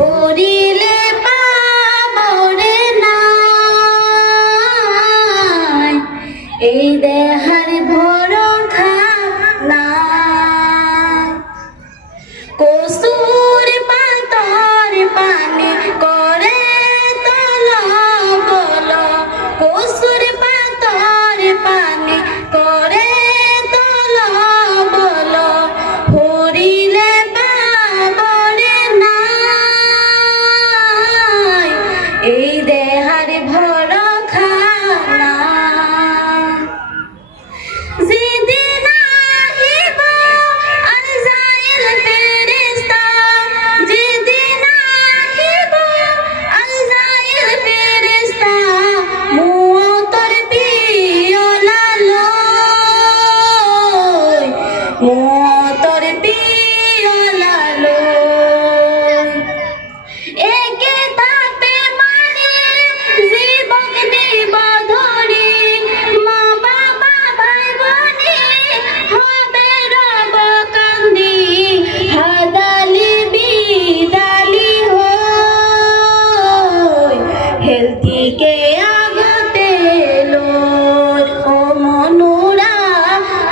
হরিলে পাবরে নাই এই দেহার ভরসা নাই কসুর পাতর পানি করে তল বল কসুর পাতর পানি করে তল বল হরিলে পাবরে নাই এই দেহার ভরসা নাই যেদিন আহিব আলজাইল ফেরেশতা যেদিন আহিব আলজাইল ফেরেশতা মুতর পিয়লা লই মুতর পিয়লা লই একে তাপে মারে জীবক নিব ধরি মা বাবা ভাই বোনে হবে রব কান্দি হাদালি বিদালি হই হেলথিকে আগতে লই ও মনুরা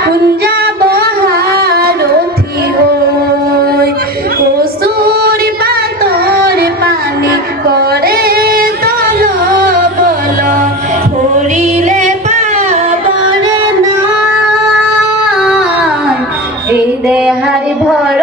কুঞ্জা বহারথি হই কসুর পাতর পানি করে তল বল হরিলে পাবরে নাই এই দেহার ভর